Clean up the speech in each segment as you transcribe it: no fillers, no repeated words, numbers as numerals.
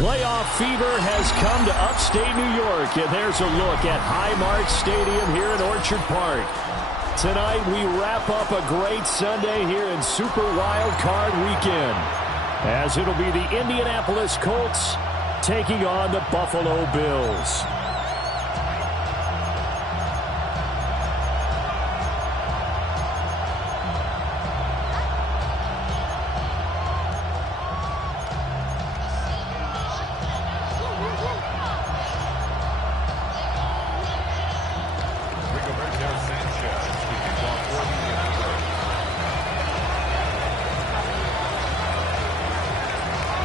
Playoff fever has come to upstate New York, and there's a look at Highmark Stadium here in Orchard Park. Tonight, we wrap up a great Sunday here in Super Wild Card Weekend, as it'll be the Indianapolis Colts taking on the Buffalo Bills.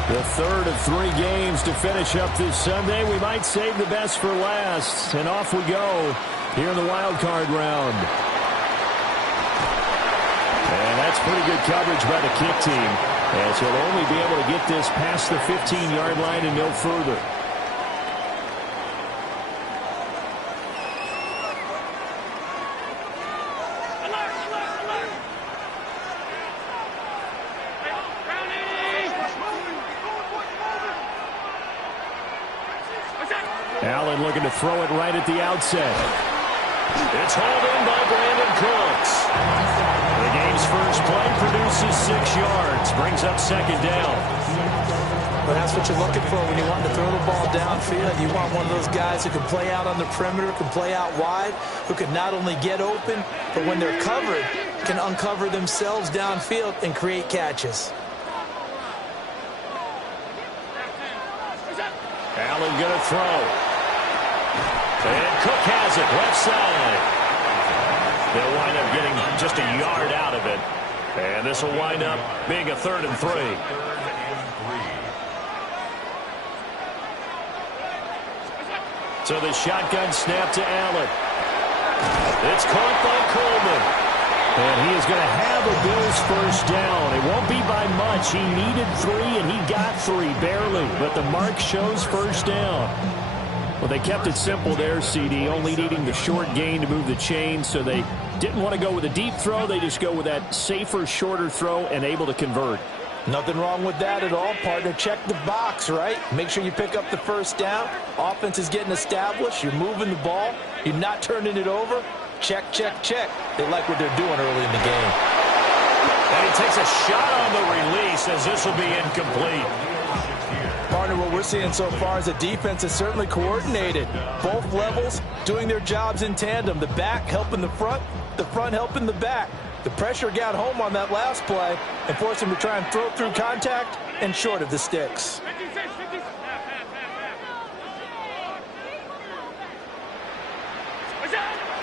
The third of 3 games to finish up this Sunday. We might save the best for last. And off we go here in the wild card round. And that's pretty good coverage by the kick team, as he'll only be able to get this past the 15-yard line and no further. Allen looking to throw it right at the outset. It's hauled in by Brandon Cooks. The game's first play produces 6 yards, brings up second down. Well, that's what you're looking for when you want to throw the ball downfield. You want one of those guys who can play out on the perimeter, can play out wide, who can not only get open, but when they're covered, can uncover themselves downfield and create catches. Allen going to throw. And Cook has it, left side. They'll wind up getting just a yard out of it. And this will wind up being a 3rd and 3. So the shotgun snap to Allen. It's caught by Coleman. And he is going to have a Bills first down. It won't be by much. He needed 3, and he got 3, barely. But the mark shows first down. Well, they kept it simple there, CD, only needing the short gain to move the chain, so they didn't want to go with a deep throw. They just go with that safer, shorter throw and able to convert. Nothing wrong with that at all, partner. Check the box, right? Make sure you pick up the first down. Offense is getting established. You're moving the ball. You're not turning it over. Check, check, check. They like what they're doing early in the game. And he takes a shot on the release, as this will be incomplete. Partner, what we're seeing so far is the defense is certainly coordinated. Both levels doing their jobs in tandem. The back helping the front helping the back. The pressure got home on that last play and forced him to try and throw through contact and short of the sticks.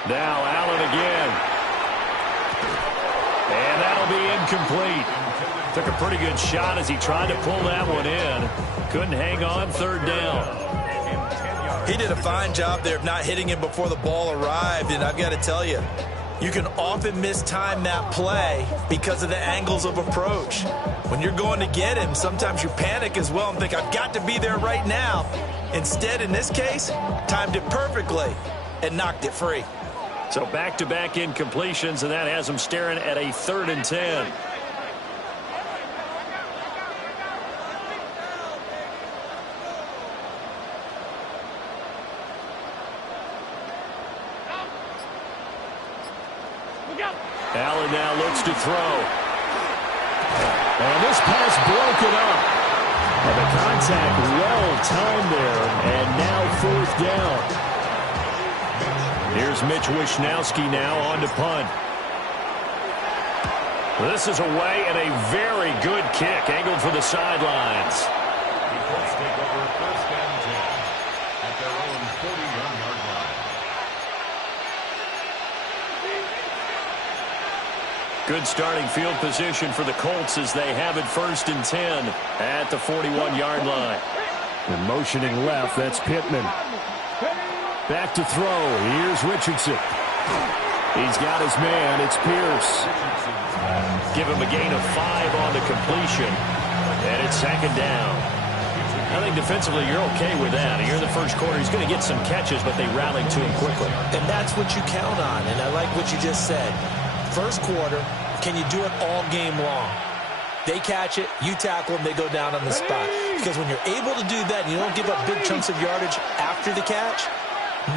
Now Allen again. And that'll be incomplete. Took a pretty good shot as he tried to pull that one in. Couldn't hang on, 3rd down. He did a fine job there of not hitting him before the ball arrived, and I've got to tell you, you can often mistime that play because of the angles of approach. When you're going to get him, sometimes you panic as well and think, I've got to be there right now. Instead, in this case, timed it perfectly and knocked it free. So back-to-back incompletions, and that has him staring at a 3rd and 10. Allen now looks to throw. And this pass broken up. And the contact well-timed there, and now 4th down. Here's Mitch Wishnowsky now on to punt. This is away and a very good kick, angled for the sidelines. The Colts take over 1st and 10 at their own 40-yard line. Good starting field position for the Colts as they have it 1st and 10 at the 41-yard line. And motioning left, that's Pittman. Back to throw. Here's Richardson. He's got his man. It's Pierce. Give him a gain of 5 on the completion. And it's 2nd down. I think defensively you're okay with that. Here in the first quarter, he's going to get some catches, but they rallied to him quickly. And that's what you count on, and I like what you just said. First quarter, can you do it all game long? They catch it, you tackle them, they go down on the spot. Because when you're able to do that and you don't give up big chunks of yardage after the catch,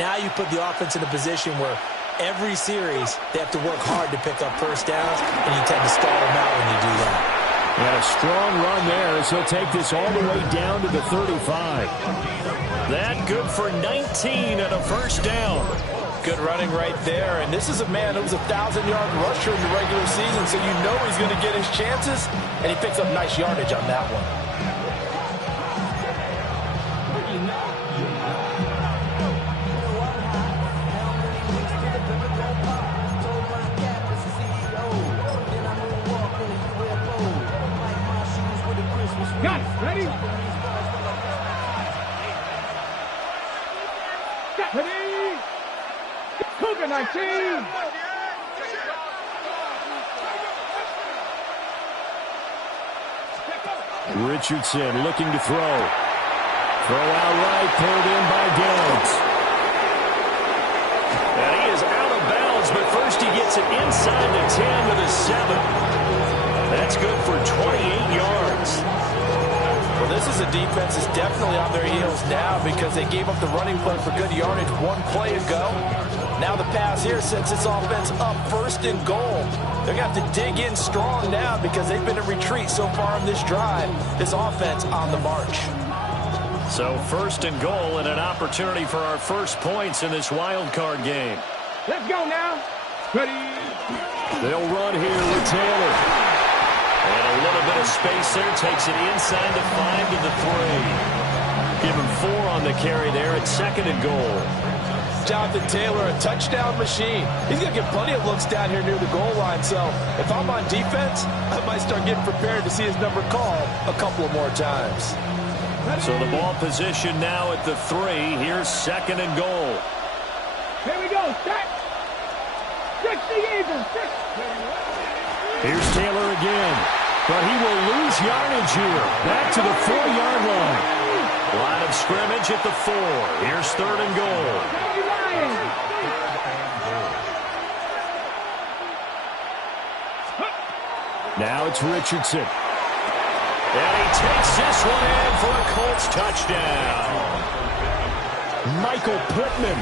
now you put the offense in a position where every series they have to work hard to pick up first downs, and you tend to stall them out when you do that. And a strong run there as he'll take this all the way down to the 35. That good for 19 and a first down. Good running right there, and this is a man who was a 1,000-yard rusher in the regular season, so you know he's going to get his chances, and he picks up nice yardage on that one. Got it. Ready? Ready? Cougar 19. Richardson looking to throw. Throw out right, pulled in by Downs. And he is out of bounds, but first he gets it inside the 10 to the 7. That's good for 28 yards. Well, this is a defense that's definitely on their heels now because they gave up the running play for good yardage one play ago. Now the pass here sets this offense up first and goal. They're going to have to dig in strong now because they've been in retreat so far on this drive. This offense on the march. So first and goal and an opportunity for our first points in this wild card game. Let's go now. Ready? They'll run here with Taylor. And a little bit of space there. Takes it inside the 5 to the 3. Give him 4 on the carry there at second and goal. Jonathan Taylor, a touchdown machine. He's going to get plenty of looks down here near the goal line. So if I'm on defense, I might start getting prepared to see his number called a couple of more times. So the ball position now at the 3. Here's second and goal. Here we go. Set. 60 Eagles. Here's Taylor again. But he will lose yardage here. Back to the 4-yard line. Line of scrimmage at the 4. Here's third and goal. Now it's Richardson. And he takes this one in for a Colts touchdown. Michael Pittman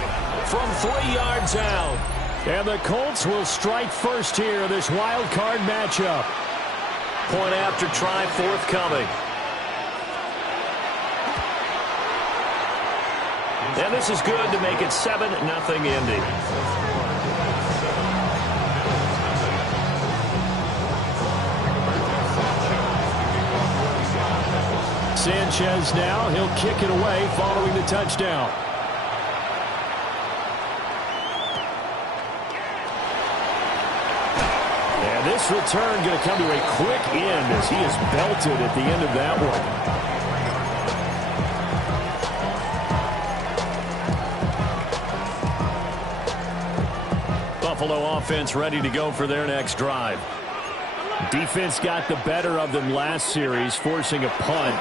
from 3 yards out. And the Colts will strike first here in this wild card matchup. Point after try forthcoming. And this is good to make it 7-0 Indy. Sanchez now, he'll kick it away following the touchdown. And this return going to come to a quick end as he is belted at the end of that one. Buffalo offense ready to go for their next drive. Defense got the better of them last series, forcing a punt.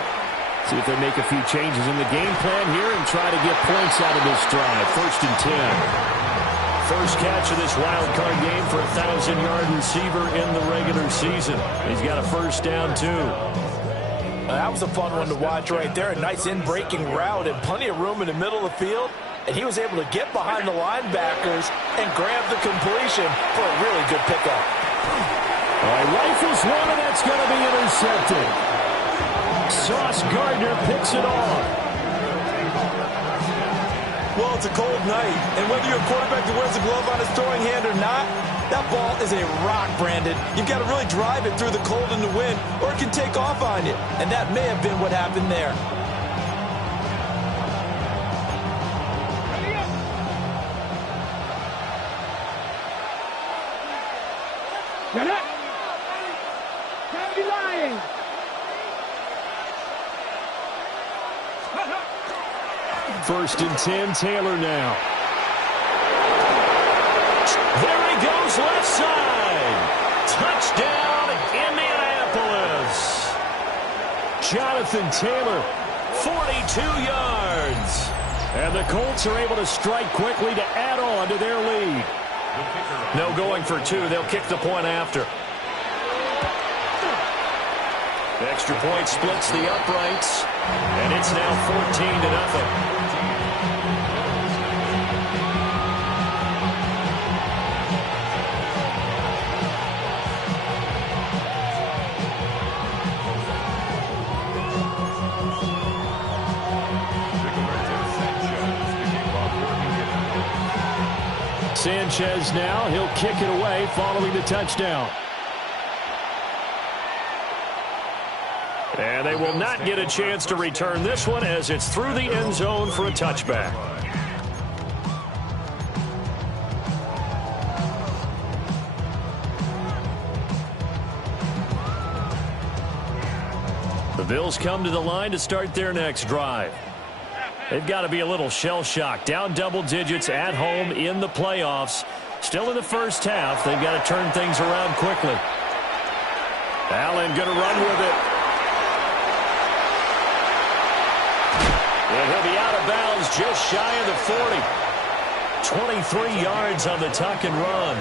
See if they make a few changes in the game plan here and try to get points out of this drive. First and 10. First catch of this wild card game for a 1,000-yard receiver in the regular season. He's got a first down, too. That was a fun one to watch right there. A nice in-breaking route and plenty of room in the middle of the field. And he was able to get behind the linebackers and grab the completion for a really good pickup. All right, rifles one, and that's going to be intercepted. Sauce Gardner picks it off. Well, it's a cold night, and whether you're a quarterback that wears a glove on his throwing hand or not, that ball is a rock, Brandon. You've got to really drive it through the cold and the wind, or it can take off on you. And that may have been what happened there. Get it. Lying. First and 10, Taylor now. There he goes, left side. Touchdown, Indianapolis. Jonathan Taylor, 42 yards. And the Colts are able to strike quickly to add on to their lead. No going for 2. They'll kick the point after. Extra point splits the uprights, and it's now 14-0. Sanchez now, he'll kick it away following the touchdown. And they will not get a chance to return this one as it's through the end zone for a touchback. The Bills come to the line to start their next drive. They've got to be a little shell-shocked. Down double digits at home in the playoffs. Still in the first half. They've got to turn things around quickly. Allen going to run with it. And he'll be out of bounds just shy of the 40. 23 yards on the tuck and run.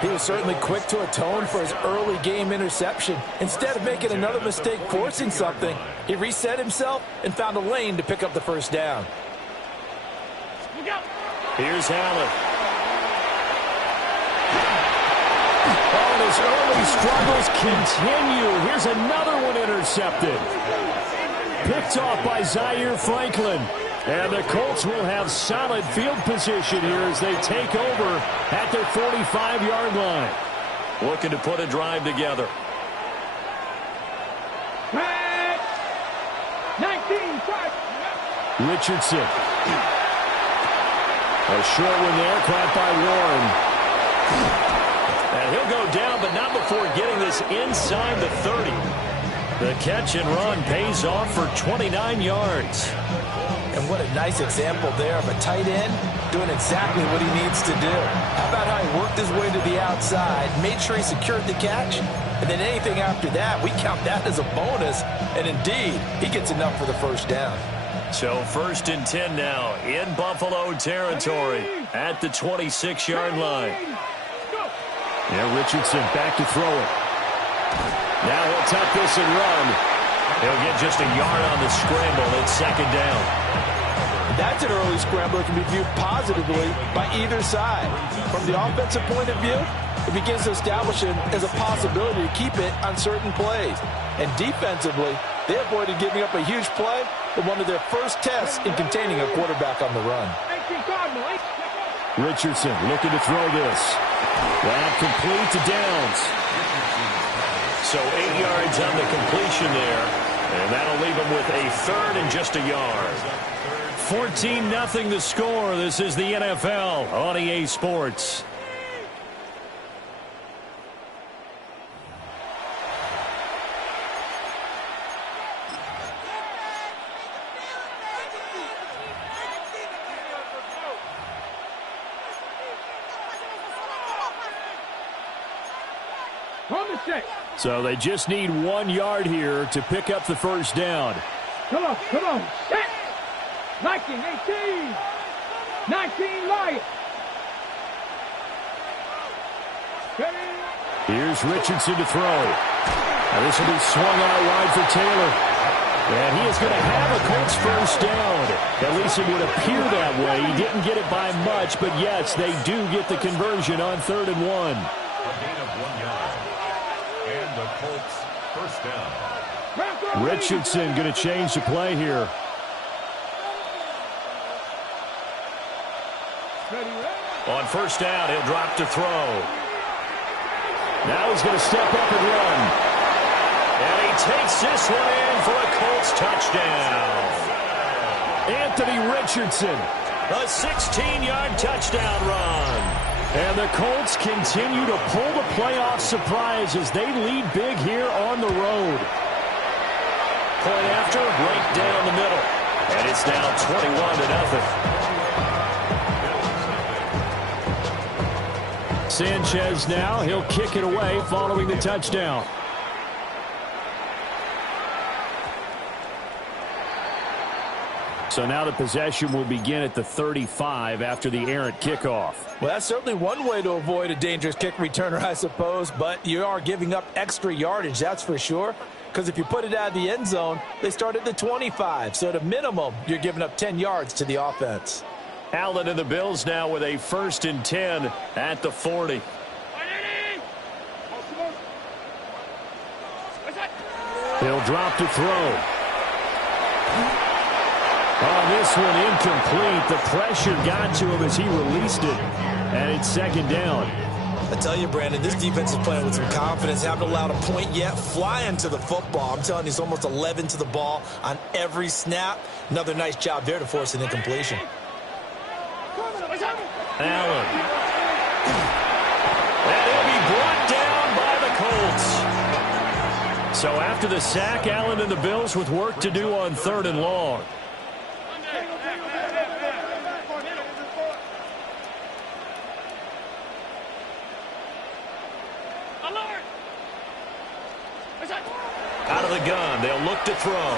He was certainly quick to atone for his early game interception. Instead of making another mistake forcing something, he reset himself and found a lane to pick up the first down. Here's Allen. Oh, his early struggles continue. Here's another one intercepted. Picked off by Zaire Franklin. And the Colts will have solid field position here as they take over at their 45-yard line. Looking to put a drive together. 19-5. Richardson. A short one there, caught by Warren. And he'll go down, but not before getting this inside the 30. The catch and run pays off for 29 yards. And what a nice example there of a tight end doing exactly what he needs to do. How about how he worked his way to the outside, made sure he secured the catch, and then anything after that, we count that as a bonus. And indeed, he gets enough for the first down. So 1st and 10 now in Buffalo territory at the 26-yard line. Now Richardson back to throw it. Now he'll tuck this and run. He'll get just a yard on the scramble. It's 2nd down. That's an early scramble that can be viewed positively by either side. From the offensive point of view, it begins to establish him as a possibility to keep it on certain plays. And defensively, they avoided giving up a huge play in one of their first tests in containing a quarterback on the run. Richardson looking to throw this. That complete to Downs. So 8 yards on the completion there. And that'll leave him with a 3rd and just a yard. 14-0 the score. This is the NFL on EA Sports. So they just need 1 yard here to pick up the first down. Come on, set. 19, 18. 19, Lions. Here's Richardson to throw. Now this will be swung out wide for Taylor. And he is going to have a Colts first down. At least it would appear that way. He didn't get it by much, but yes, they do get the conversion on 3rd and 1. A gain of 1 yard. And the Colts first down. Richardson going to change the play here. On first down, he'll drop to throw. Now he's going to step up and run. And he takes this one in for a Colts touchdown. Anthony Richardson, a 16-yard touchdown run. And the Colts continue to pull the playoff surprise as they lead big here on the road. Point after, right down the middle. And it's now 21-0. Sanchez now, he'll kick it away following the touchdown. So now the possession will begin at the 35 after the errant kickoff. Well, that's certainly one way to avoid a dangerous kick returner, I suppose, but you are giving up extra yardage, that's for sure. because if you put it out of the end zone, they start at the 25. So at a minimum, you're giving up 10 yards to the offense. Allen and the Bills now with a 1st and 10 at the 40. He'll drop to throw. On this one, incomplete. The pressure got to him as he released it. And it's 2nd down. I tell you, Brandon, this defense is playing with some confidence. Haven't allowed a point yet. Flying to the football. I'm telling you, it's almost 11 to the ball on every snap. Another nice job there to force an incompletion. Allen. And he'll be brought down by the Colts. So after the sack, Allen and the Bills with work to do on 3rd and long. Out of the gun, they'll look to throw.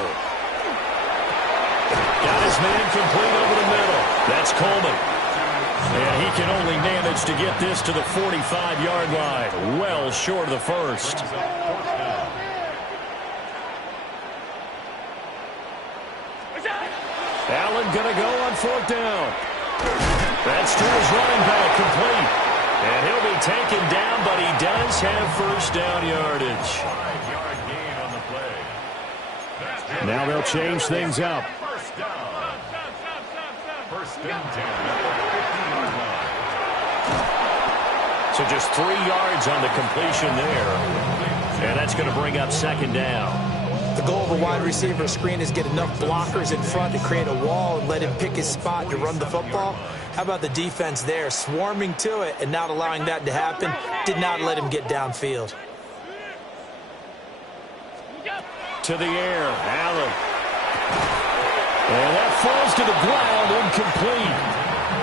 Got his man complete over the middle. That's Coleman. And he can only manage to get this to the 45-yard line. Well short of the first. Allen going to go on 4th down. That's to his running back, complete. And he'll be taken down, but he does have 1st down yardage. 5-yard gain on the play. Now they'll change things up. 1st down. 1st and 10 at the 50-yard line. So just 3 yards on the completion there. And that's going to bring up 2nd down. The goal of a wide receiver screen is get enough blockers in front to create a wall and let him pick his spot to run the football. How about the defense there, swarming to it and not allowing that to happen? Did not let him get downfield. To the air, Allen. And that falls to the ground, incomplete.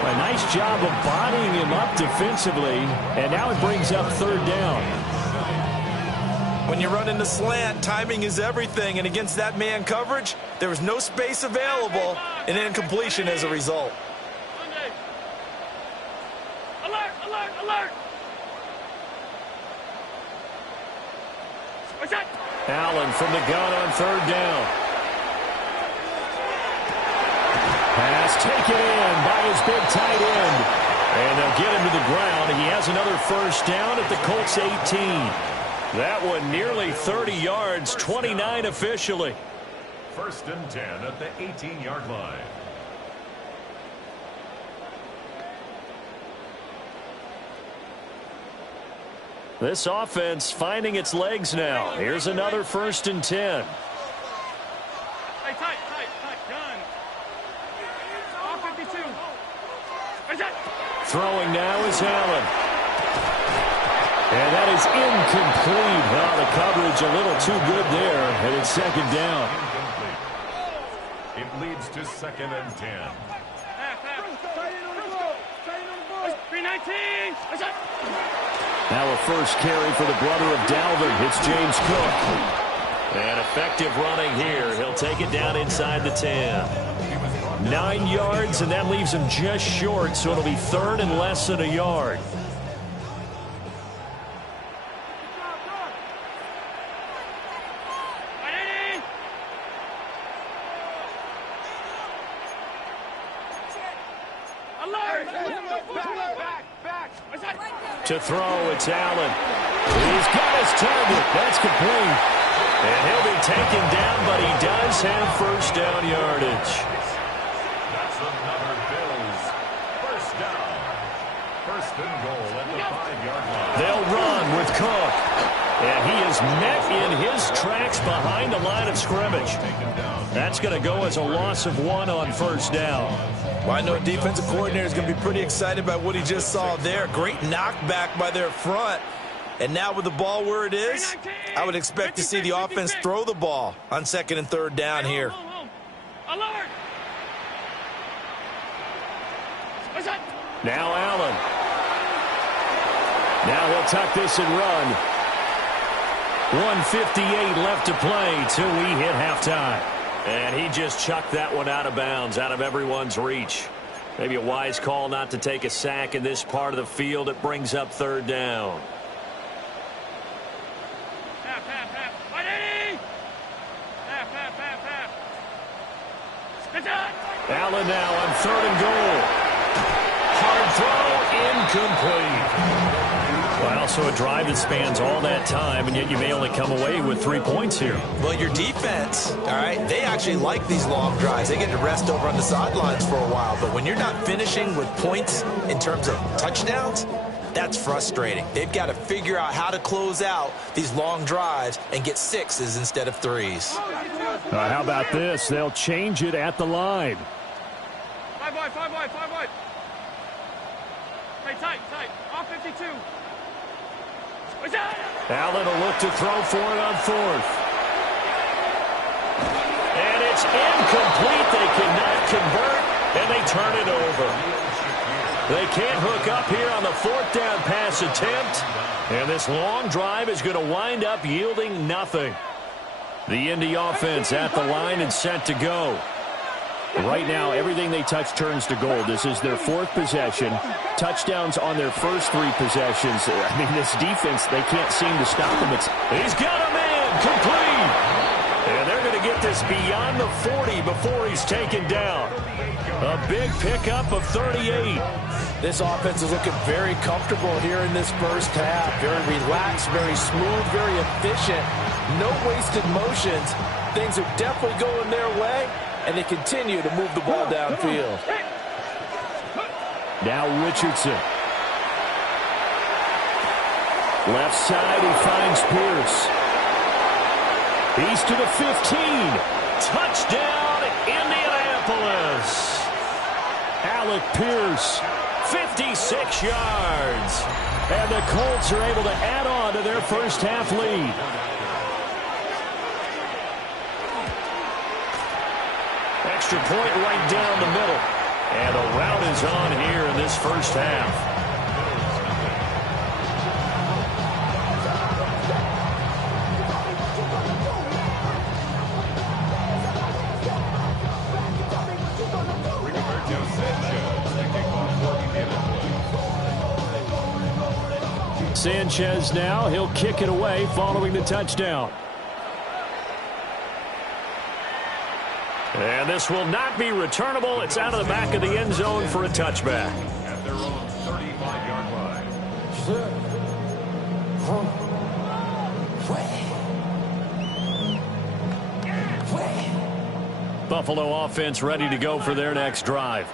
A nice job of bodying him up defensively, and now it brings up 3rd down. When you're running the slant, timing is everything, and against that man coverage, there was no space available, and incompletion as a result. Alert, alert, alert! What's that? Allen from the gun on 3rd down. Pass taken in by his big tight end. And they'll get him to the ground. He has another 1st down at the Colts 18. That one nearly 30 yards, 29 officially. 1st and 10 at the 18-yard line. This offense finding its legs now. Here's another 1st and 10. Hey, tight, gun. All 52. What's that? Throwing now is Allen. And that is incomplete. Well, the coverage a little too good there, and it's 2nd down. Incomplete. It leads to 2nd and 10. 319. What's that? Now a 1st carry for the brother of Dalvin. It's James Cook. And effective running here. He'll take it down inside the 10. 9 yards, and that leaves him just short, so it'll be 3rd and less than a yard. To throw, it's Allen. He's got his target. That's complete. And he'll be taken down, but he does have 1st down yardage. That's another Bills 1st down. 1st and goal at the 5-yard line. They'll run with Cook. And he is met in his tracks behind the line of scrimmage. That's going to go as a loss of 1 on 1st down. Well, I know defensive coordinator is going to be pretty excited by what he just saw there. Great knockback by their front. And now with the ball where it is, I would expect to see the offense throw the ball on 2nd and 3rd down here. Alert! What's that? Now Allen. Now he'll tuck this and run. 1:58 left to play till we hit halftime. And he just chucked that one out of bounds, out of everyone's reach. Maybe a wise call not to take a sack in this part of the field. It brings up 3rd down. Allen now on 3rd and goal. Hard throw, incomplete. Well, so a drive that spans all that time, and yet you may only come away with 3 points here. Well, your defense, all right, they actually like these long drives. They get to rest over on the sidelines for a while. But when you're not finishing with points in terms of touchdowns, that's frustrating. They've got to figure out how to close out these long drives and get 6s instead of 3s. How about this? They'll change it at the line. 5 wide, 5 wide, 5 wide. Hey, tight. Off 52. Allen will look to throw for it on 4th. And it's incomplete. They cannot convert, and they turn it over. They can't hook up here on the 4th down pass attempt. And this long drive is going to wind up yielding nothing. The Indy offense at the line and set to go. Right now, everything they touch turns to gold. This is their 4th possession. Touchdowns on their first 3 possessions. I mean, this defense, they can't seem to stop them. He's got a man, complete. And they're going to get this beyond the 40 before he's taken down. A big pickup of 38. This offense is looking very comfortable here in this first half. Very relaxed, very smooth, very efficient. No wasted motions. Things are definitely going their way, and they continue to move the ball downfield. Now Richardson. Left side, he finds Pierce. He's to the 15. Touchdown, Indianapolis. Alec Pierce, 56 yards. And the Colts are able to add on to their first half lead. Extra point right down the middle. And the rout is on here in this first half. Sanchez now, he'll kick it away following the touchdown. And this will not be returnable. It's out of the back of the end zone for a touchback. At their own 35-yard line. Buffalo offense ready to go for their next drive.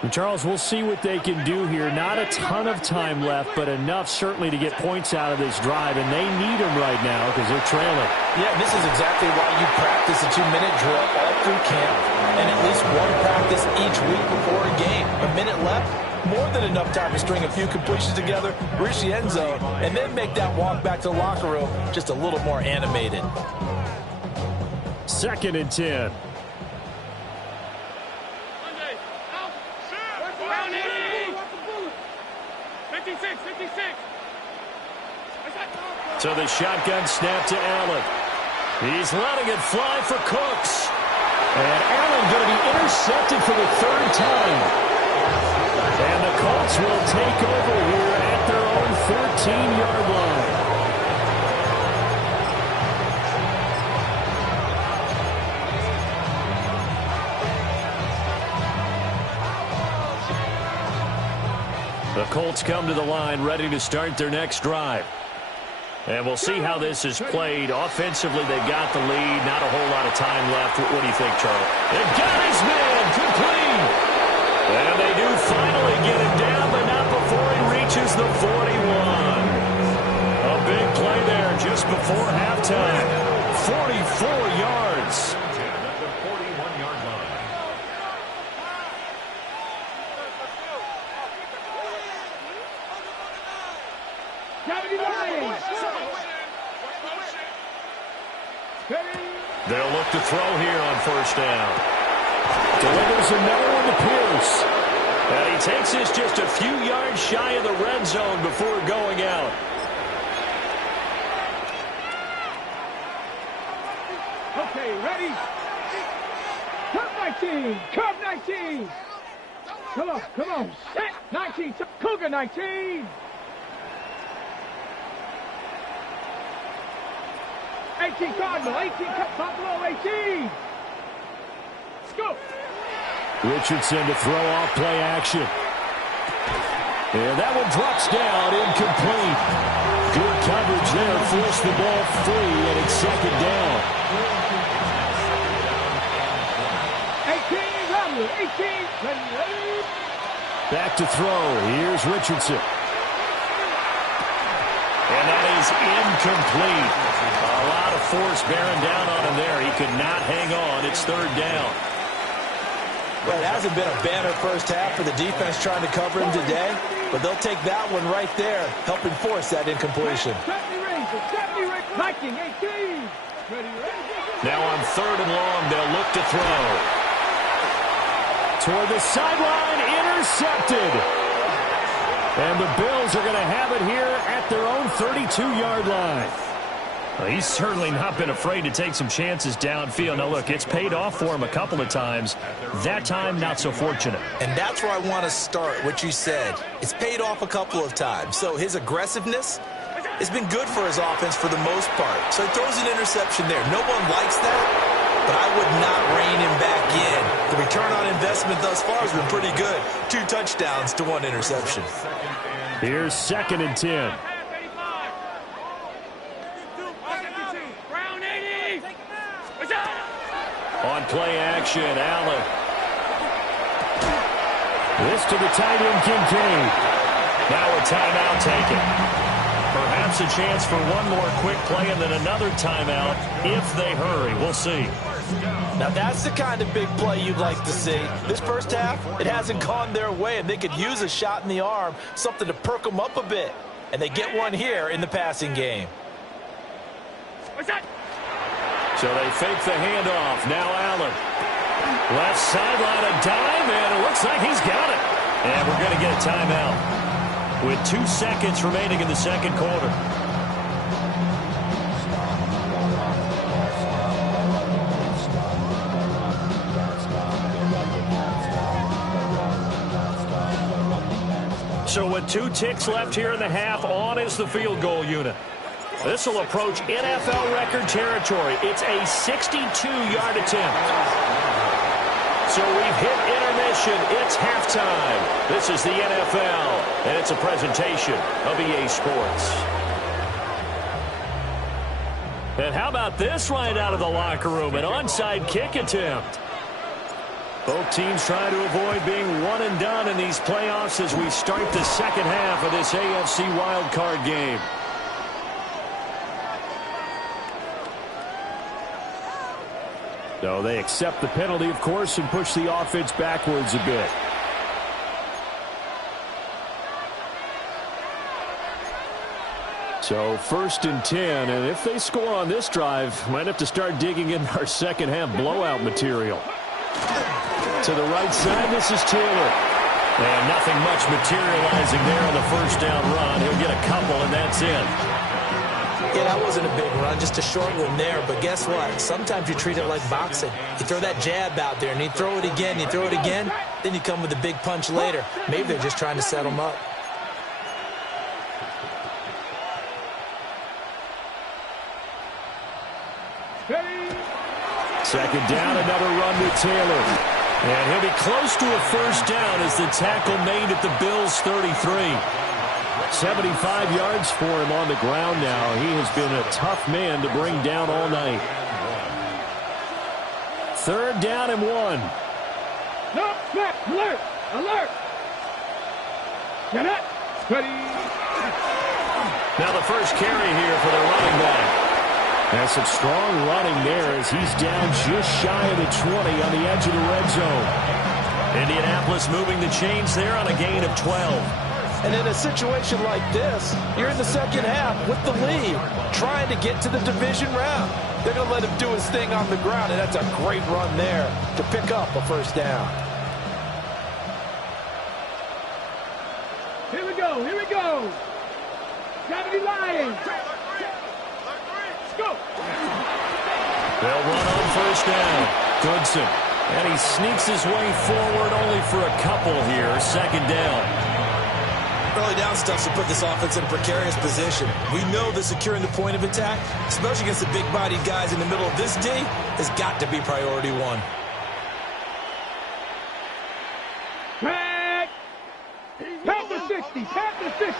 And Charles, we'll see what they can do here. Not a ton of time left, but enough certainly to get points out of this drive, and they need them right now because they're trailing. Yeah, this is exactly why you practice a 2-minute drill all through camp and at least one practice each week before a game. A minute left, more than enough time to string a few completions together, reach the end zone, and then make that walk back to the locker room just a little more animated. 2nd and 10. 56. So the shotgun snap to Allen. He's letting it fly for Cooks. And Allen going to be intercepted for the 3rd time. And the Colts will take over here at their own 14-yard line. The Colts come to the line ready to start their next drive. And we'll see how this is played. Offensively, they've got the lead. Not a whole lot of time left. What do you think, Charlie? They've got his man complete. And they do finally get him down, but not before he reaches the 41. A big play there just before halftime. 44 yards. At the 41-yard line. They'll look to throw here on 1st down. Delivers another one to Pierce. And he takes this just a few yards shy of the red zone before going out. Okay, ready? Curve 19. Curve 19. Come on. Set 19. Cougar 19. 18 Cardinal. 18 Buffalo. 18. Let's go. Richardson to throw off play action. And that one drops down, incomplete. Good coverage there, forced the ball free, and it's second down. 18. Back to throw. Here's Richardson. And that is incomplete. A lot of force bearing down on him there. He could not hang on. It's third down. Well, it hasn't been a banner first half for the defense trying to cover him today, but they'll take that one right there, helping force that incompletion. Now on third and long, they'll look to throw. Toward the sideline, intercepted. And the Bills are going to have it here at their own 32-yard line. Well, he's certainly not been afraid to take some chances downfield. Now, look, it's paid off for him a couple of times. That time, not so fortunate. And that's where I want to start, what you said. It's paid off a couple of times. So his aggressiveness has been good for his offense for the most part. So he throws an interception there. No one likes that, but I would not rein him back in. The return on investment thus far has been pretty good. 2 touchdowns to 1 interception. Here's second and 10. On play action, Allen. This to the tight end, Kincaid. Now a timeout taken. Perhaps a chance for one more quick play and then another timeout if they hurry. We'll see. Now that's the kind of big play you'd like to see. This first half, it hasn't gone their way, and they could use a shot in the arm, something to perk them up a bit. And they get one here in the passing game. What's that? So they fake the handoff. Now Allen. Left sideline, a dive, and it looks like he's got it. And we're going to get a timeout with 2 seconds remaining in the second quarter. So with 2 ticks left here in the half, on is the field goal unit. This will approach NFL record territory. It's a 62-yard attempt. So we've hit intermission. It's halftime. This is the NFL, and it's a presentation of EA Sports. And how about this right out of the locker room? An onside kick attempt. Both teams trying to avoid being one and done in these playoffs as we start the second half of this AFC wildcard game. So they accept the penalty, of course, and push the offense backwards a bit. So first and 10, and if they score on this drive, might have to start digging in our second half blowout material. To the right side, this is Taylor. And nothing much materializing there on the first down run. He'll get a couple, and that's it. Yeah, that wasn't a big run, just a short one there. But guess what? Sometimes you treat it like boxing. You throw that jab out there, and you throw it again, you throw it again, then you come with a big punch later. Maybe they're just trying to set them up. Second down, another run with Taylor. And he'll be close to a first down as the tackle made at the Bills' 33. 75 yards for him on the ground now. He has been a tough man to bring down all night. Third down and 1. No, snap, alert, alert. Get it, ready. Now the first carry here for the running back. That's some strong running there as he's down just shy of the 20 on the edge of the red zone. Indianapolis moving the chains there on a gain of 12. And in a situation like this, you're in the second half with the lead, trying to get to the division round. They're going to let him do his thing on the ground, and that's a great run there to pick up a first down. Here we go, here we go. Gravity Lions. Go. They'll run on first down. Goodson. And he sneaks his way forward only for a couple here. Second down. Early down stuff to put this offense in a precarious position. We know that securing the point of attack, especially against the big-bodied guys in the middle of this D, has got to be priority one. 50. Panthers 50.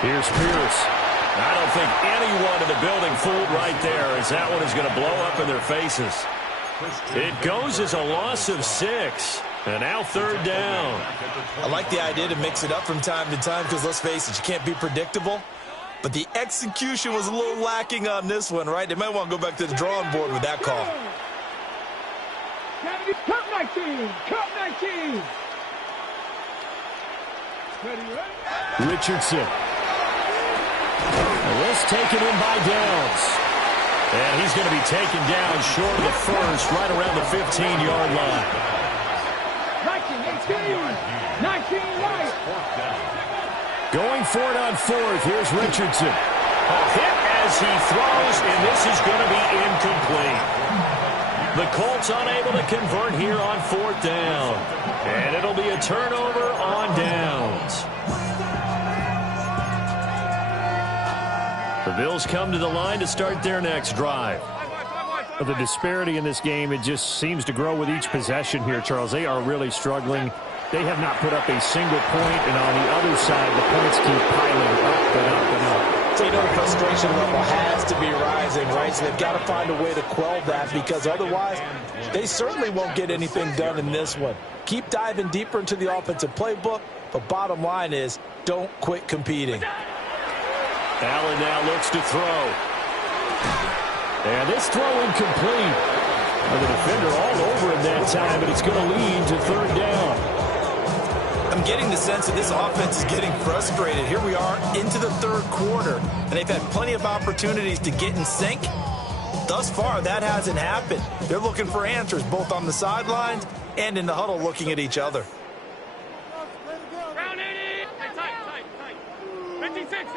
Here's Pierce. I don't think anyone in the building fooled right there, as that one is going to blow up in their faces. It goes as a loss of 6. And now third down. I like the idea to mix it up from time to time because, let's face it, you can't be predictable. But the execution was a little lacking on this one, right? They might want to go back to the drawing board with that call. Cut 19. Cut 19. Richardson. And this taken in by Downs. And he's going to be taken down short of the first, right around the 15-yard line. 19 right. Going for it on fourth. Here's Richardson. A hit as he throws, and this is going to be incomplete. The Colts unable to convert here on fourth down. And it'll be a turnover on downs. The Bills come to the line to start their next drive. The disparity in this game, it just seems to grow with each possession here, Charles. They are really struggling. They have not put up a single point, and on the other side, the points keep piling up and up and up. So, you know, the frustration level has to be rising, right? So they've got to find a way to quell that, because otherwise they certainly won't get anything done in this one. Keep diving deeper into the offensive playbook, but bottom line is don't quit competing. Allen now looks to throw. And this throw incomplete. And the defender all over him that time, but it's going to lead to third down. I'm getting the sense that this offense is getting frustrated. Here we are into the third quarter, and they've had plenty of opportunities to get in sync. Thus far, that hasn't happened. They're looking for answers, both on the sidelines and in the huddle, looking at each other. Round 80. Hey, tight. 56.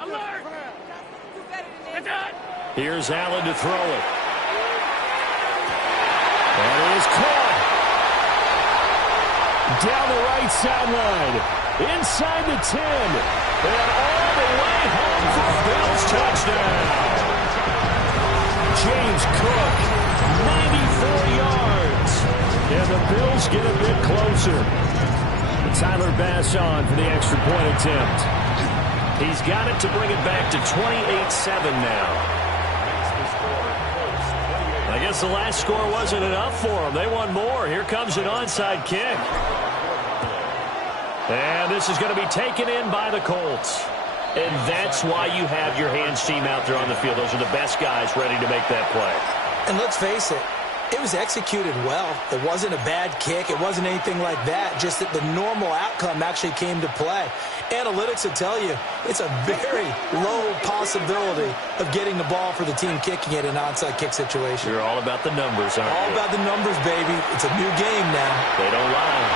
Alert. Here's Allen to throw it. And it is caught. Down the right sideline. Inside the 10. And all the way home for a Bills touchdown. James Cook, 94 yards. And the Bills get a bit closer. Tyler Bass on for the extra point attempt. He's got it to bring it back to 28-7 now. I guess the last score wasn't enough for them. They want more. Here comes an onside kick. And this is going to be taken in by the Colts. And that's why you have your hands team out there on the field. Those are the best guys ready to make that play. And let's face it, it was executed well. It wasn't a bad kick. It wasn't anything like that. Just that the normal outcome actually came to play. Analytics will tell you it's a very low possibility of getting the ball for the team kicking it in an onside kick situation. You're all about the numbers, aren't you? All about the numbers, baby. It's a new game now. They don't lie.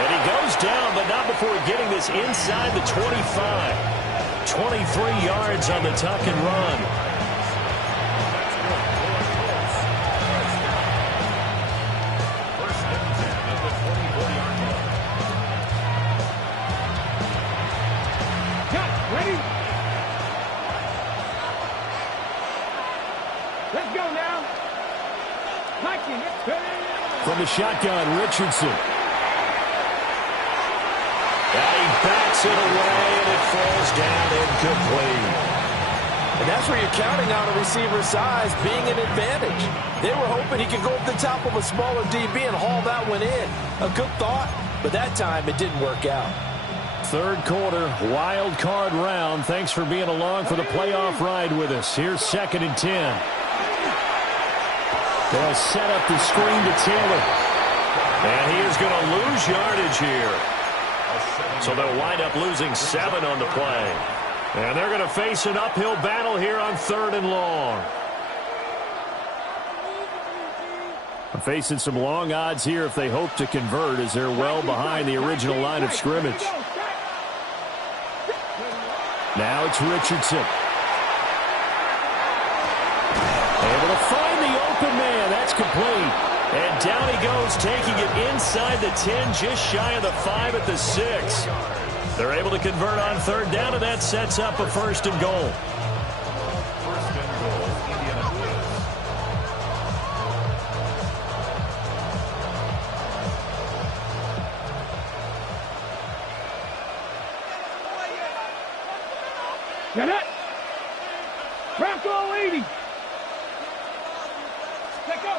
And he goes down, but not before getting this inside the 25. 23 yards on the tuck and run. From the shotgun, Richardson. And he backs it away, and it falls down incomplete. And that's where you're counting on a receiver's size being an advantage. They were hoping he could go up the top of a smaller DB and haul that one in. A good thought, but that time it didn't work out. Third quarter, wild card round. Thanks for being along for the playoff ride with us. Here's 2nd and 10. They'll set up the screen to Taylor. And he is going to lose yardage here. So they'll wind up losing 7 on the play. And they're going to face an uphill battle here on 3rd and long. Facing some long odds here if they hope to convert, as they're well behind the original line of scrimmage. Now it's Richardson. Able to find the open man. That's complete. And down he goes, taking it inside the 10, just shy of the 5 at the 6. They're able to convert on third down, and that sets up a first and goal. First and goal, Indianapolis. Get it. Bronco 80. Let go.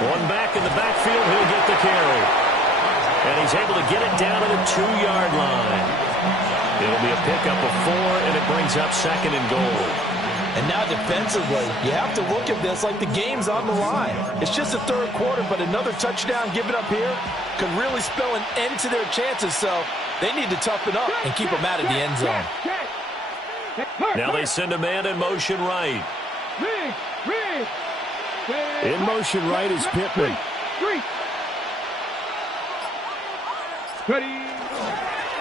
One back in the backfield, he'll get the carry. And he's able to get it down to the 2-yard line. It'll be a pickup of 4, and it brings up second and goal. And now defensively, you have to look at this like the game's on the line. It's just the third quarter, but another touchdown given up here could really spell an end to their chances. So they need to toughen up and keep them out of the end zone. Now they send a man in motion right. In motion right is Pittman.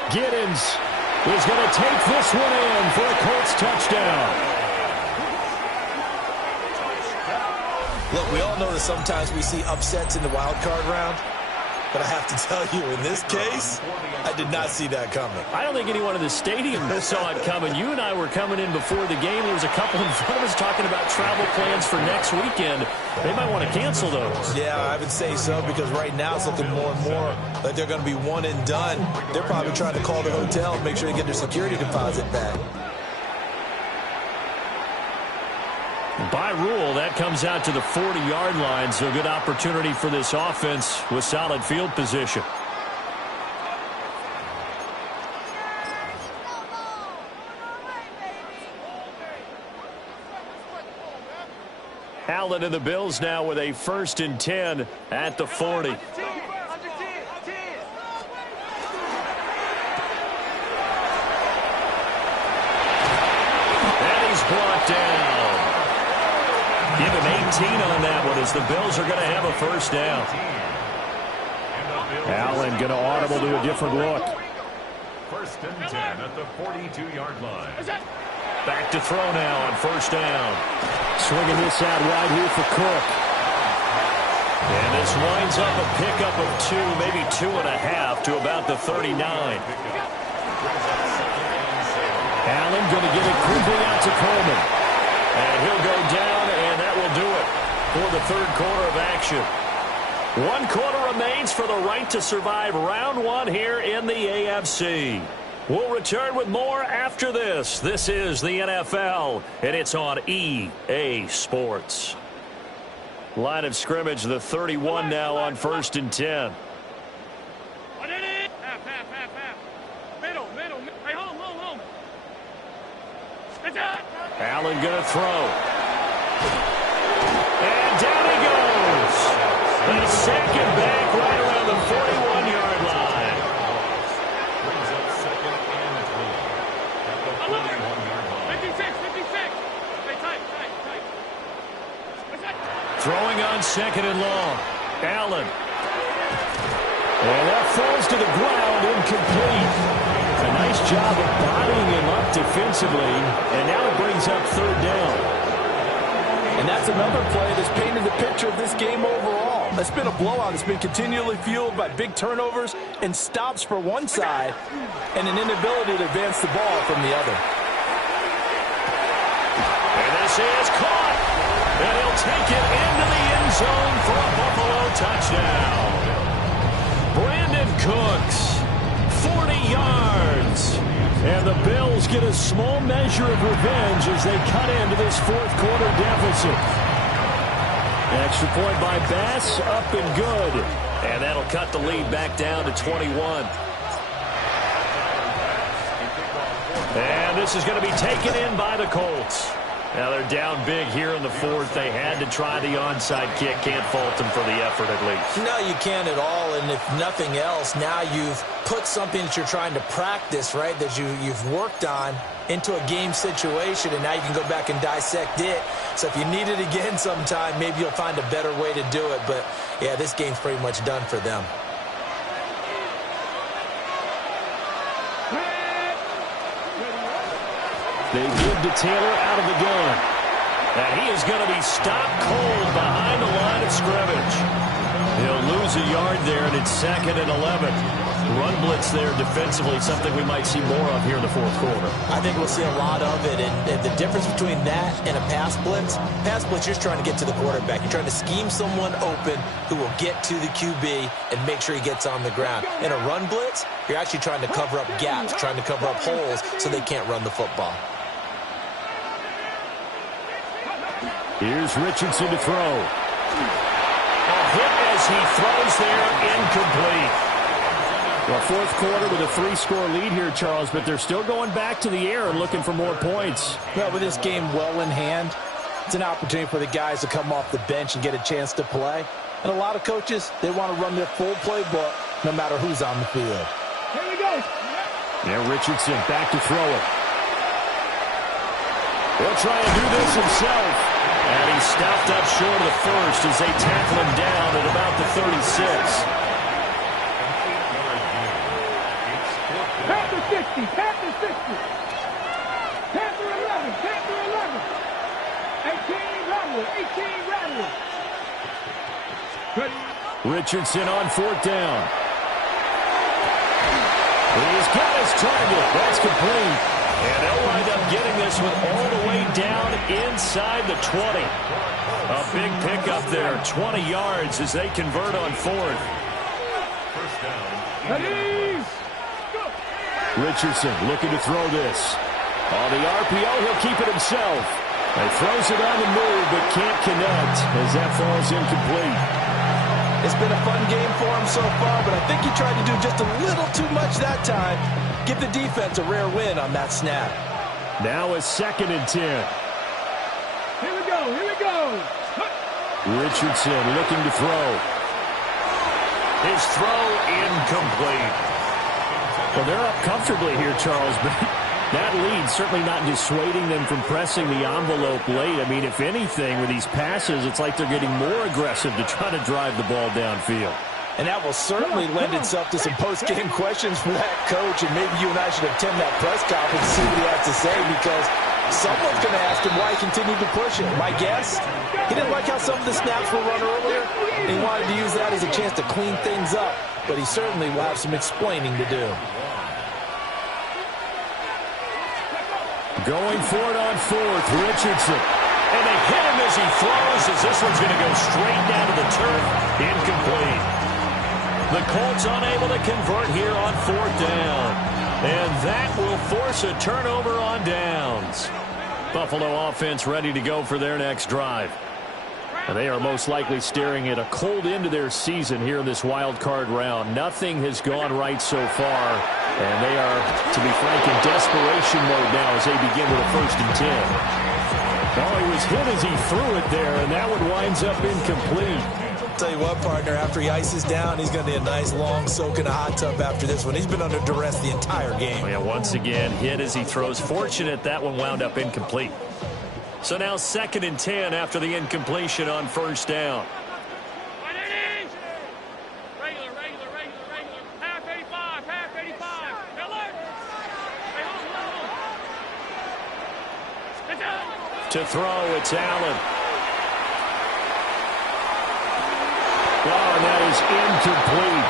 Giddens is going to take this one in for a Colts touchdown. Look, we all know that sometimes we see upsets in the wild card round. But I have to tell you, in this case, I did not see that coming. I don't think anyone in the stadium saw it coming. You and I were coming in before the game. There was a couple in front of us talking about travel plans for next weekend. They might want to cancel those. Yeah, I would say so, because right now it's looking more and more like they're going to be one and done. They're probably trying to call the hotel and make sure they get their security deposit back. By rule, that comes out to the 40-yard line, so good opportunity for this offense with solid field position. Allen and the Bills now with a 1st and 10 at the 40. And he's brought down. Give him 18 on that one as the Bills are going to have a first down. Allen going to audible to a different look. 1st and 10 at the 42-yard line. Back to throw now on 1st down. Swinging this out wide here for Cook. And this winds up a pickup of 2, maybe 2.5 to about the 39. Allen going to get it quickly out to Coleman. And he'll go down, and that will do it for the third quarter of action. 1 quarter remains for the right to survive round 1 here in the AFC. We'll return with more after this. This is the NFL, and it's on EA Sports. Line of scrimmage, the 31 now on 1st and 10. Allen going to throw. And down he goes. The second back right around the 41-yard line. Brings up second and 3 at the 41-yard line. 56. Hey, tight. Throwing on 2nd and long. Allen. And that falls to the ground, incomplete. A nice job of bodying him up defensively, and now it brings up 3rd down. And that's another play that's painted the picture of this game overall. It's been a blowout. It's been continually fueled by big turnovers and stops for one side and an inability to advance the ball from the other. And this is caught. And he'll take it into the end zone for a Buffalo touchdown. Brandon Cooks, 40 yards. And the Bills get a small measure of revenge as they cut into this 4th quarter deficit. Extra point by Bass, up and good. And that'll cut the lead back down to 21. And this is going to be taken in by the Colts. Now they're down big here in the 4th. They had to try the onside kick. Can't fault them for the effort at least. No, you can't at all. And if nothing else, now you've put something that you're trying to practice, right, that you've worked on into a game situation, and now you can go back and dissect it. So if you need it again sometime, maybe you'll find a better way to do it. But, yeah, this game's pretty much done for them. They give to Taylor out of the gun. And he is going to be stopped cold behind the line of scrimmage. He'll lose a yard there, and it's 2nd and 11. Run blitz there defensively, something we might see more of here in the fourth quarter. I think we'll see a lot of it, and the difference between that and a pass blitz, you're just trying to get to the quarterback. You're trying to scheme someone open who will get to the QB and make sure he gets on the ground. In a run blitz, you're actually trying to cover up gaps, trying to cover up holes so they can't run the football. Here's Richardson to throw. A hit as he throws there, incomplete. Well, fourth quarter with a 3-score lead here, Charles, but they're still going back to the air and looking for more points. Well, with this game well in hand, it's an opportunity for the guys to come off the bench and get a chance to play. And a lot of coaches, they want to run their full playbook no matter who's on the field. Here we go. Now Richardson back to throw it. He'll try and do this himself. And he's stopped up short of the first as they tackle him down at about the 36. Panther 60, Panther 60. Panther 11, Panther 11. 18 Rattler. Richardson on 4th down. He's got his target. That's complete. And they'll wind up getting this one all the way down inside the 20. A big pickup there, 20 yards as they convert on 4th. First down. Ready? Richardson looking to throw this. On the RPO, he'll keep it himself. He throws it on the move, but can't connect as that falls incomplete. It's been a fun game for him so far, but I think he tried to do just a little too much that time. Give the defense a rare win on that snap. Now a 2nd and 10. Here we go. Richardson looking to throw. His throw incomplete. Well, they're up comfortably here, Charles, but that lead certainly not dissuading them from pressing the envelope late. I mean, if anything, with these passes, it's like they're getting more aggressive to try to drive the ball downfield. And that will certainly lend itself to some post-game questions for that coach, and maybe you and I should attend that press conference and see what he has to say, because someone's going to ask him why he continued to push it. My guess, he didn't like how some of the snaps were run earlier, and he wanted to use that as a chance to clean things up, but he certainly will have some explaining to do. Going for it on 4th, Richardson. And they hit him as he throws, as this one's going to go straight down to the turf. Incomplete. The Colts unable to convert here on 4th down. And that will force a turnover on downs. Buffalo offense ready to go for their next drive. And they are most likely staring at a cold end to their season here in this wild card round. Nothing has gone right so far, and they are, to be frank, in desperation mode now as they begin with a 1st and 10. Oh, he was hit as he threw it there, and that one winds up incomplete. Tell you what, partner, after he ices down, he's going to need a nice long soak in a hot tub after this one. He's been under duress the entire game. Oh, yeah, once again, hit as he throws. Fortunate that one wound up incomplete. So now 2nd and 10 after the incompletion on 1st down. Regular. Half 85. Miller. Hey, hold. It's out. To throw, it's Allen. Oh, and that is incomplete.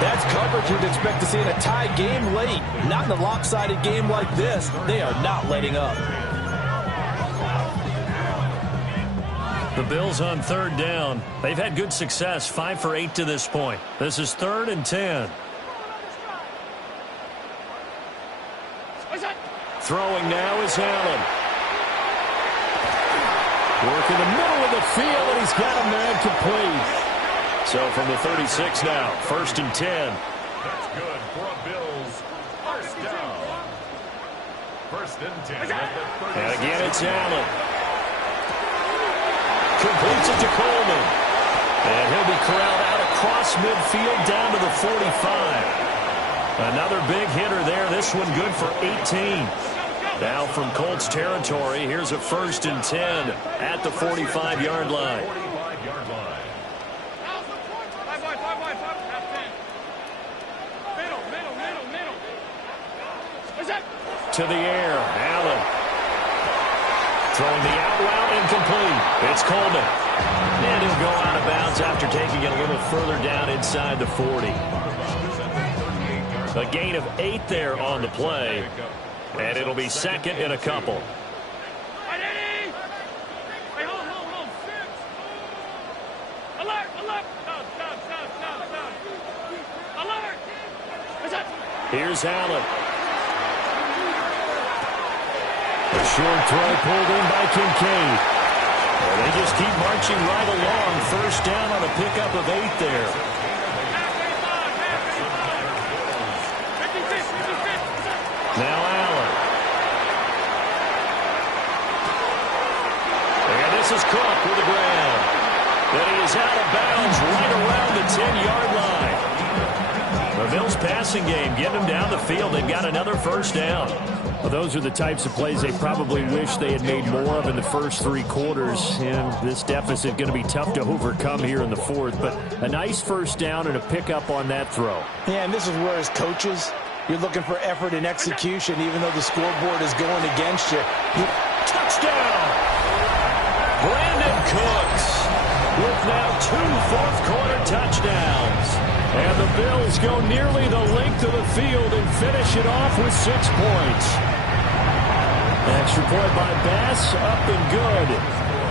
That's coverage you'd expect to see in a tie game late. Not in a lopsided game like this. They are not letting up. The Bills on 3rd down. They've had good success, 5 for 8 to this point. This is 3rd and 10. Throwing now is Allen. Work in the middle of the field, and he's got a man complete. So from the 36 now, 1st and 10. That's good for a Bills. First down. 1st and 10. And again, it's Allen. Completes it to Coleman. And he'll be corralled out across midfield down to the 45. Another big hitter there. This one good for 18. Now from Colts territory, here's a 1st and 10 at the 45-yard line. 45-yard line. Middle. To the air, Allen. Throwing the out route, incomplete. complete. It's Coleman. And he'll go out of bounds after taking it a little further down inside the 40. A gain of 8 there on the play. And it'll be second and a couple. Here's Allen. A short throw pulled in by Kincaid. And they just keep marching right along. First down on a pickup of 8 there. Now Allen. And this is Cook with the grab. But he is out of bounds right around the 10-yard line. The Bills passing game, getting them down the field. They've got another first down. Well, those are the types of plays they probably wish they had made more of in the first 3 quarters. And this deficit going to be tough to overcome here in the 4th. But a nice first down and a pickup on that throw. Yeah, and this is where as coaches, you're looking for effort and execution, even though the scoreboard is going against you. Touchdown! Brandon Cooks with now 2 fourth-quarter touchdowns. And the Bills go nearly the length of the field and finish it off with 6 points. Extra point by Bass, up and good.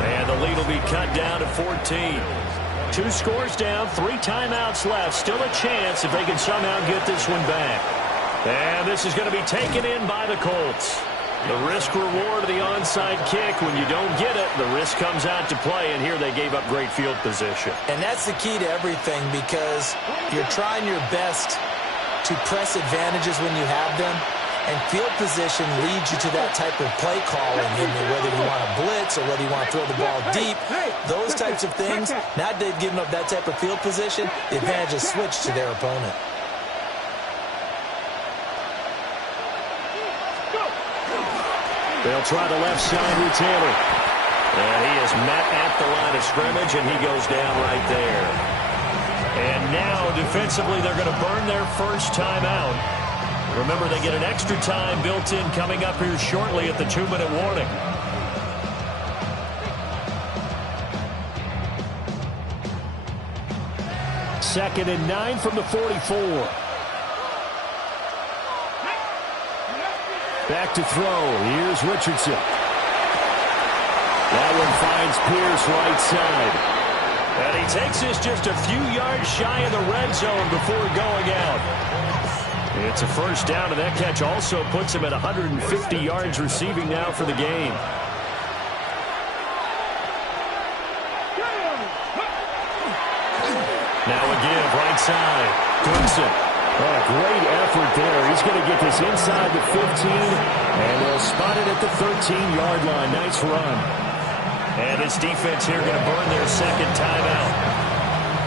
And the lead will be cut down to 14. 2 scores down, 3 timeouts left. Still a chance if they can somehow get this one back. And this is going to be taken in by the Colts. The risk-reward of the onside kick. When you don't get it, the risk comes out to play, and here they gave up great field position. And that's the key to everything, because you're trying your best to press advantages when you have them, and field position leads you to that type of play calling, whether you want to blitz or whether you want to throw the ball deep. Those types of things, now they've given up that type of field position, the advantage is switched to their opponent. They'll try the left side with Taylor. And he is met at the line of scrimmage, and he goes down right there. And now, defensively, they're going to burn their first timeout. Remember, they get an extra time built in coming up here shortly at the 2-minute warning. Second and 9 from the 44. Back to throw. Here's Richardson. That one finds Pierce right side. And he takes this just a few yards shy of the red zone before going out. It's a first down, and that catch also puts him at 150 yards receiving now for the game. Now again, right side. Clemson. Oh, great effort there. He's going to get this inside the 15, and they'll spot it at the 13-yard line. Nice run. And this defense here going to burn their second timeout.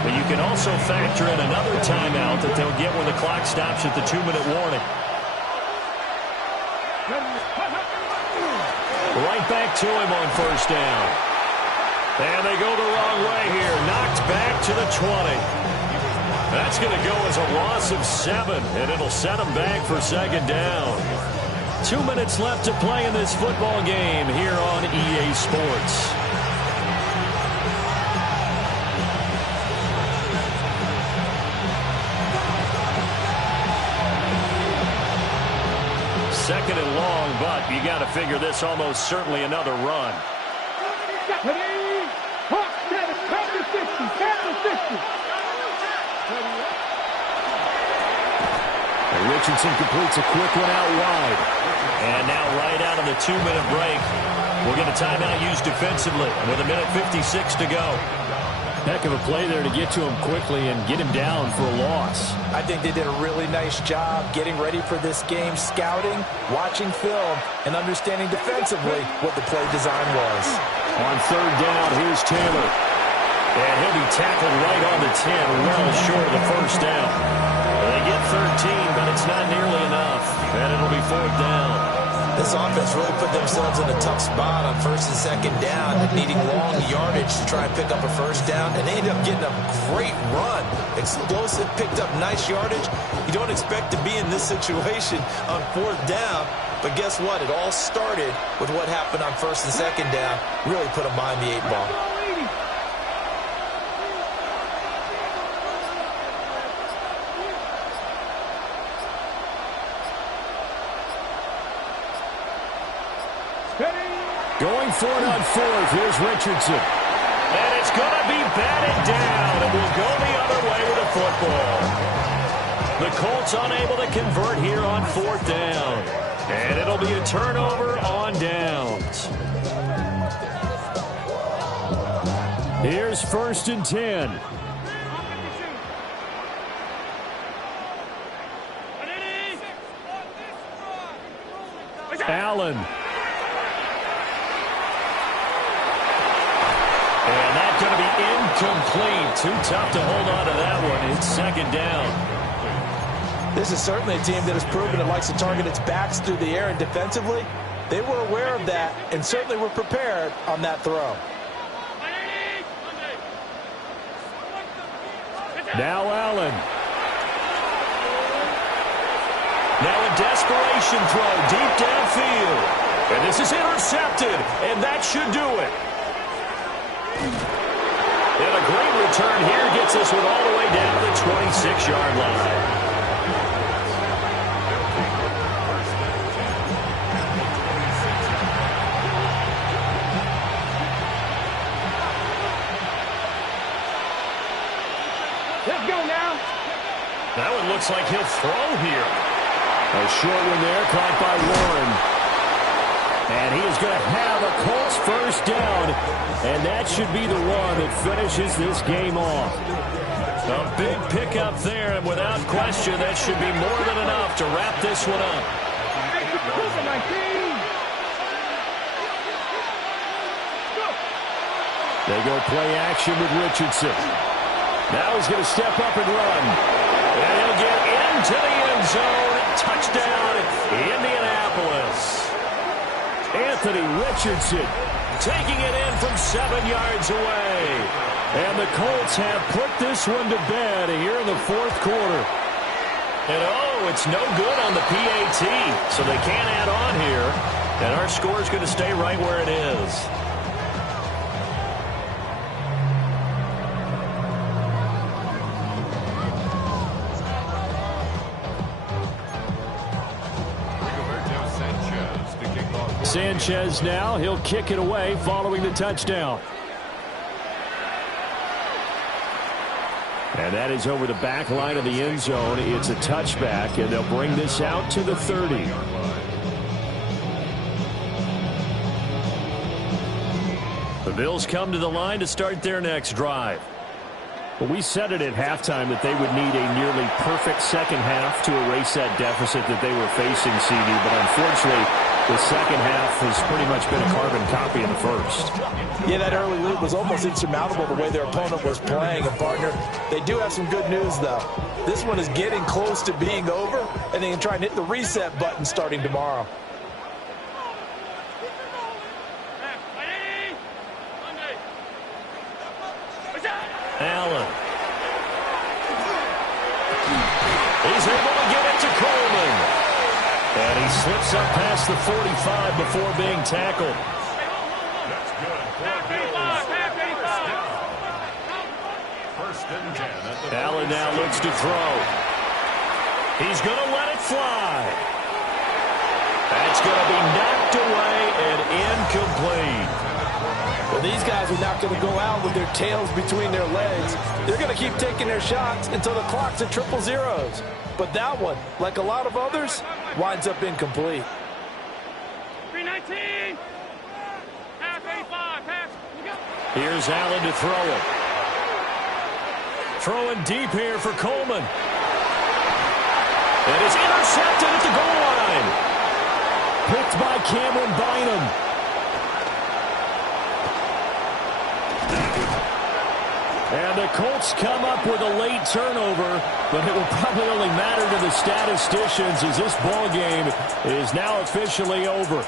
But you can also factor in another timeout that they'll get when the clock stops at the 2-minute warning. Right back to him on first down. And they go the wrong way here. Knocked back to the 20. That's going to go as a loss of 7, and it'll set them back for second down. 2 minutes left to play in this football game here on EA Sports. Second and long, but you got to figure this almost certainly another run. Richardson completes a quick one out wide. And now right out of the 2-minute break, we'll get a timeout used defensively with 1:56 to go. Heck of a play there to get to him quickly and get him down for a loss. I think they did a really nice job getting ready for this game, scouting, watching film, and understanding defensively what the play design was. On third down, here's Taylor. And he'll be tackled right on the 10, well short of the first down. They get 13, but it's not nearly enough. And it'll be fourth down. This offense really put themselves in a tough spot on first and second down, needing long yardage to try and pick up a first down, and they ended up getting a great run. Explosive, picked up nice yardage. You don't expect to be in this situation on fourth down, but guess what? It all started with what happened on first and second down. Really put them behind the 8 ball. Going for it on fourth. Here's Richardson. And it's going to be batted down, and will go the other way with the football. The Colts unable to convert here on fourth down. And it'll be a turnover on downs. Here's first and 10. Allen. And that's going to be incomplete. Too tough to hold on to that one. It's second down. This is certainly a team that has proven it likes to target its backs through the air, and defensively, they were aware of that and certainly were prepared on that throw. Now Allen. Now a desperation throw deep downfield. And this is intercepted, and that should do it. And a great return here gets this one all the way down to the 26-yard line. Let's go now. That one looks like he'll throw here. A short one there, caught by Warren. And he is going to have a Colts first down. And that should be the one that finishes this game off. A big pickup there, and without question, that should be more than enough to wrap this one up. They go play action with Richardson. Now he's going to step up and run. And he'll get into the end zone. Touchdown, Indianapolis. Anthony Richardson taking it in from 7 yards away. And the Colts have put this one to bed here in the fourth quarter. And oh, it's no good on the PAT, so they can't add on here. And our score is going to stay right where it is. Sanchez now, he'll kick it away following the touchdown. And that is over the back line of the end zone. It's a touchback, and they'll bring this out to the 30. The Bills come to the line to start their next drive. Well, we said it at halftime that they would need a nearly perfect second half to erase that deficit that they were facing, CD. But unfortunately, the second half has pretty much been a carbon copy of the first. Yeah, that early lead was almost insurmountable the way their opponent was playing. And, partner, they do have some good news, though. This one is getting close to being over, and they can try and hit the reset button starting tomorrow. Allen. He's able to get it to Coleman. And he slips up past the 45 before being tackled. That's good. First and 10 at the Allen now looks to throw. He's going to let it fly. That's going to be knocked away and incomplete. Well, these guys are not going to go out with their tails between their legs. They're going to keep taking their shots until the clock's at triple zeros. But that one, like a lot of others, winds up incomplete. 319. Pass 85. Pass. Here's Allen to throw it. Throwing deep here for Coleman. And it's intercepted at the goal line. Picked by Cameron Bynum. And the Colts come up with a late turnover, but it will probably only matter to to the statisticians as this ball game is now officially over.